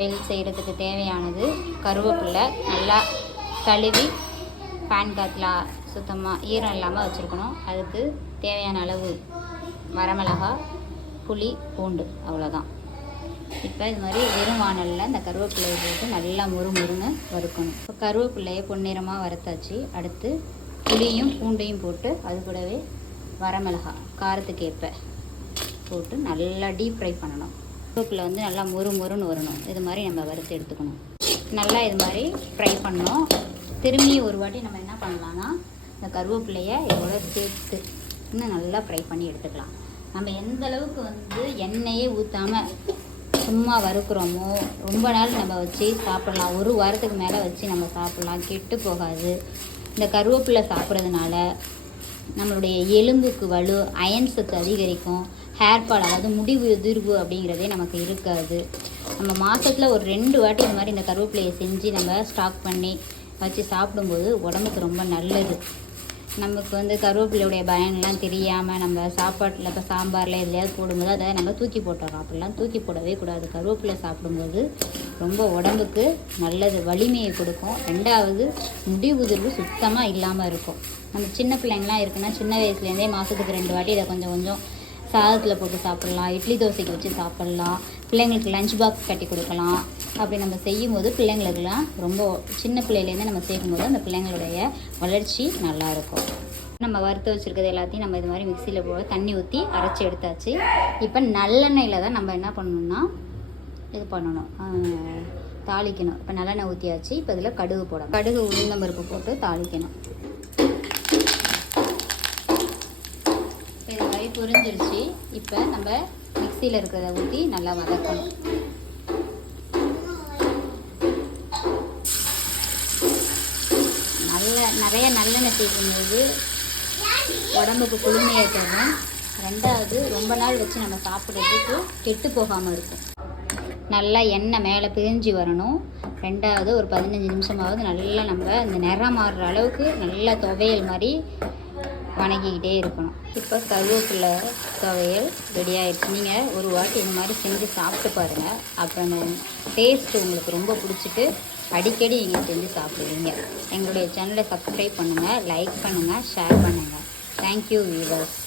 துவையல் செய்கிறதுக்கு தேவையானது கருவேப்பிலை நல்லா கழுவி பேன் காத்தில் சுத்தமாக ஈரம் இல்லாமல் வச்சுருக்கணும். அதுக்கு தேவையான அளவு வரமிளகாய், புளி, பூண்டு, அவ்வளோதான். இப்போ இது மாதிரி வெறும் வானலில் இந்த கருவேப்பிலையை போட்டு நல்லா முறுமுறுன்னு வறுக்கணும். இப்போ கருவேப்பிலையை பொன்னிறமாக வறுத்தாச்சு. அடுத்து புளியும் பூண்டையும் போட்டு அது கூடவே வரமிளகாய் காரத்துக்கு ஏற்ப போட்டு நல்லா டீப் ஃப்ரை பண்ணணும். கருவேப்பிலை வந்து நல்லா முறுமுறுன்னு வரணும். இது மாதிரி நம்ம வறுத்து எடுத்துக்கணும். நல்லா இது மாதிரி ஃப்ரை பண்ணணும். திரும்பி ஒரு வாட்டி நம்ம என்ன பண்ணலான்னா இந்த கருவேப்பிலையை இதோட சேர்த்து இன்னும் நல்லா ஃப்ரை பண்ணி எடுத்துக்கலாம். நம்ம எந்த அளவுக்கு வந்து எண்ணெயே ஊற்றாமல் சும்மா வறுக்கிறோமோ ரொம்ப நாள் நம்ம வச்சு சாப்பிட்லாம். ஒரு வாரத்துக்கு மேலே வச்சு நம்ம சாப்பிட்லாம், கெட்டு போகாது. இந்த கருவேப்பிலை சாப்பிட்றதுனால நம்மளுடைய எலும்புக்கு வலு, அயன் சத்து அதிகரிக்கும். ஹேர் ஃபால், அதாவது முடி உதிர்வு அப்படிங்கிறதே நமக்கு இருக்காது. நம்ம மாதத்தில் ஒரு 2 வாட்டி இந்த மாதிரி இந்த கருவேப்பிலையை செஞ்சு நம்ம ஸ்டாக் பண்ணி வச்சு சாப்பிடும்போது உடம்புக்கு ரொம்ப நல்லது. நமக்கு வந்து கருவேப்பிலையுடைய பயன்லாம் தெரியாமல் நம்ம சாப்பாட்டில் இப்போ சாம்பாரில் எதுலையாவது போடும்போது அதை நம்ம தூக்கி போட்டுறோம். அப்படிலாம் தூக்கி போடவே கூடாது. கருவேப்பிலை சாப்பிடும்போது ரொம்ப உடம்புக்கு நல்லது, வலிமையை கொடுக்கும். 2வது முடி உதிர்வு சுத்தமாக இல்லாமல் இருக்கும். நம்ம சின்ன பிள்ளைங்களாம் இருக்குன்னா சின்ன வயசுலேருந்தே மாதத்துக்கு 2 வாட்டி இதை கொஞ்சம் கொஞ்சம் சாதத்தில் போட்டு சாப்பிட்லாம், இட்லி தோசைக்கு வச்சு சாப்பிட்லாம், பிள்ளைங்களுக்கு லஞ்ச் பாக்ஸ் கட்டி கொடுக்கலாம். அப்படி நம்ம செய்யும்போது பிள்ளைங்களுக்கெல்லாம் ரொம்ப சின்ன பிள்ளையிலேருந்து நம்ம சேர்க்கும்போது அந்த பிள்ளைங்களுடைய வளர்ச்சி நல்லாயிருக்கும். நம்ம வறுத்து வச்சுருக்கிறது எல்லாத்தையும் நம்ம இது மாதிரி மிக்சியில் போட தண்ணி ஊற்றி அரைச்சி எடுத்தாச்சு. இப்போ நல்லெண்ணெயில் தான் நம்ம என்ன பண்ணணும்னா இது பண்ணணும், தாளிக்கணும். இப்போ நல்லெண்ணெய் ஊற்றியாச்சு. இப்போ இதில் கடுகு போடணும். கடுகு, உளுந்தம்பருப்பு போட்டு தாளிக்கணும். இது மாதிரி புரிஞ்சிருச்சு. இப்போ நம்ம மிக்சியில் இருக்கிறத ஊற்றி நல்லா வதக்கணும். நிறைய நல்லெண்ணெய் சேர்க்கும்போது உடம்புக்கு குளுமையை தரும். 2வது ரொம்ப நாள் வச்சு நம்ம சாப்பிட்றதுக்கு கெட்டு போகாமல் இருக்கும். நல்லா எண்ணெய் மேலே பிரிஞ்சு வரணும். 2வது ஒரு 15 நிமிஷமாவது நல்லா நம்ம இந்த நிறம் மாறுற அளவுக்கு நல்லா துவையல் மாதிரி வணங்கிக்கிட்டே இருக்கணும். இப்போ கருவேப்பிலை துவையல் ரெடி ஆகிடுச்சு. நீங்கள் ஒரு வாட்டி இந்த மாதிரி செஞ்சு சாப்பிட்டு பாருங்கள். அப்புறம் டேஸ்ட்டு உங்களுக்கு ரொம்ப பிடிச்சிட்டு அடிக்கடி நீங்கள் செஞ்சு சாப்பிடுவீங்க. எங்களுடைய சேனலை சப்ஸ்கிரைப் பண்ணுங்கள், லைக் பண்ணுங்கள், ஷேர் பண்ணுங்கள். Thank you viewers.